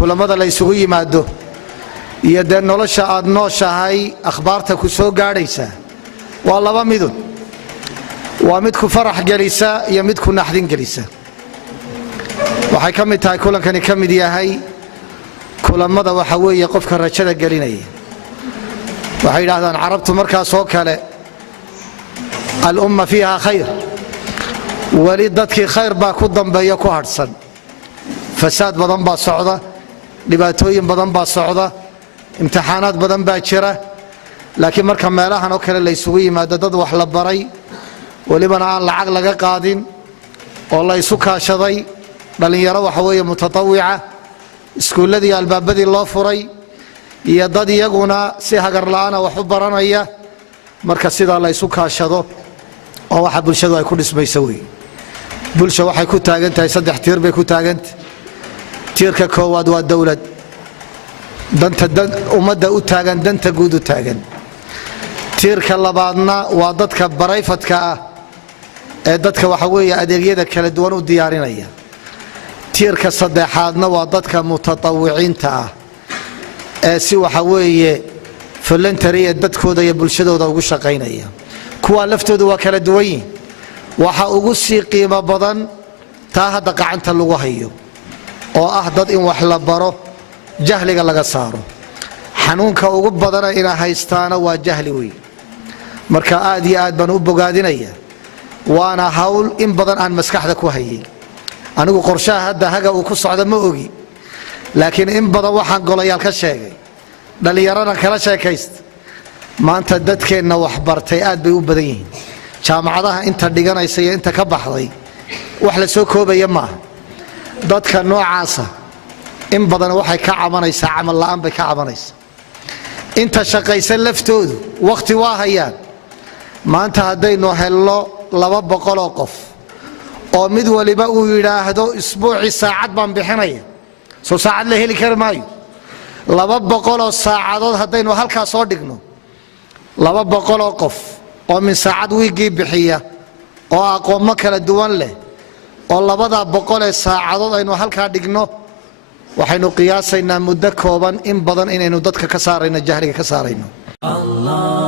kulamada la isugu yimaado iyo de nolosha aad nooshahay akhbaarta ku soo gaadhaysa waa laba midun waa mid ku farax gelisa iyo mid ku naxdin gelisa waxay ka mid tahay kulankani ka mid yahay kulamada waxa weeye qofka rajada gelinaya waxay yiraahdaan carabtu markaas oo kale al-umma fiha khayr wali dadkii khayr baa ku dambeeya ku harsan fasaad badan baa socda dhibaatooyin badan baa socda imtixaanaad badan baa jira laakiin marka meelahan oo kale la isugu yimaado dad wax la baray walibana aan lacag laga qaadin oo la isu kaashaday dhalinyaro waxa weeye mutatawica iskuuladii albaabadii loo furay iyo dad iyaguna si hagar la'aan wax u baranaya marka sida la isu kaashado oo waxa bulshadu ay ku dhismayso weey bulsho waxay ku taagan tahay saddex tiir bay ku taagantahay tiirka koowaad waa dawlad danta ummadda u taagan danta guud u taagan tiirka labaadna waa dadka barayfadka ah ee dadka waxa weeye adeegyada kala duwan u diyaarinaya tiirka saddexaadna waa dadka mutatawiciinta ah ee si waxa weeye voluntary ee dadkooda iyo bulshadooda ugu shaqaynaya kuwa laftoodu waa kala duwan yihiin waxa ugu sii qiimo badan taa hadda gacanta lagu hayo oo ah dad in wax la baro jahliga laga saaro xanuunka ugu badan ina haystaana waa jahli weey marka aad iyo aad baan u bogaadinaya waana hawl in badan aan maskaxda ku hayay anigu qorshaha hadda haga uu ku socdo ma ogi laakiin in badan waxaan golayaal ka sheegay dhalinyarada kala sheekayst maanta dadkeena wax bartay aad bay u badan yihiin jaamacadaha inta dhiganaysa iyo inta ka baxday wax la soo koobaya ma dadka noocaasa in badan waxay ka cabanaysaa amal la'aan bay ka cabanaysaa inta shaqaysan laftoodu waqti waa hayaan maanta hadaynu helno 200 oo qof oo mid waliba uu yiraahdo isbuuci saacad baan bixinaya soo saacad la heli kar maayo 200 oo saacadood hadaynu halka soo dhigno 200 oo qof oo min saacad wiigi bixiya oo aqoon kala duwan leh oo 200 saacadood aynu halka dhigno waxaynu qiyaasaynaa muddo kooban in badan inaynu dadka ka saarayno jahliga ka saarayno Allah